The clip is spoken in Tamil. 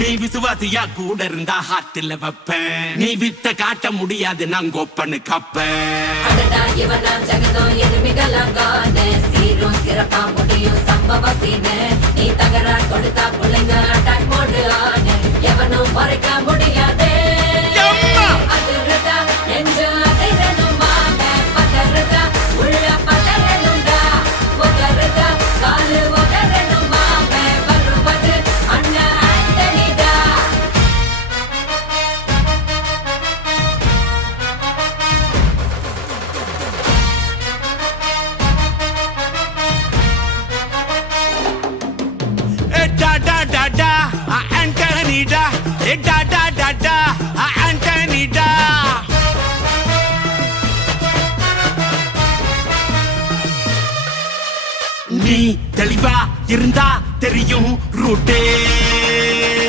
நீ விசுவாசியா கூட இருந்தா ஹார்ட்ல வைப்பேன். நீ வித்த காட்ட முடியாது நான் கோப்பனு கப்பேன். சீரும் சிறப்பா முடியும் சம்பவ சீனு. நீ தகராறு கொடுத்தா பிள்ளைங்க அட்டாக் மோடு ஆனு. எவனும் மறைக்க முடியாது. அதிரதா நெஞ்சு அதிரணும் மாம. பதறதா உள்ள பதறணும்டா. உதறதா காலு உதறணும் மாம. வருவது அண்ணன் ஆண்டனிடா. Da da da da, Anthony da. Da da da da, Anthony da. நீ தெளிவா இருந்தா தெரியும் ரூட்டே.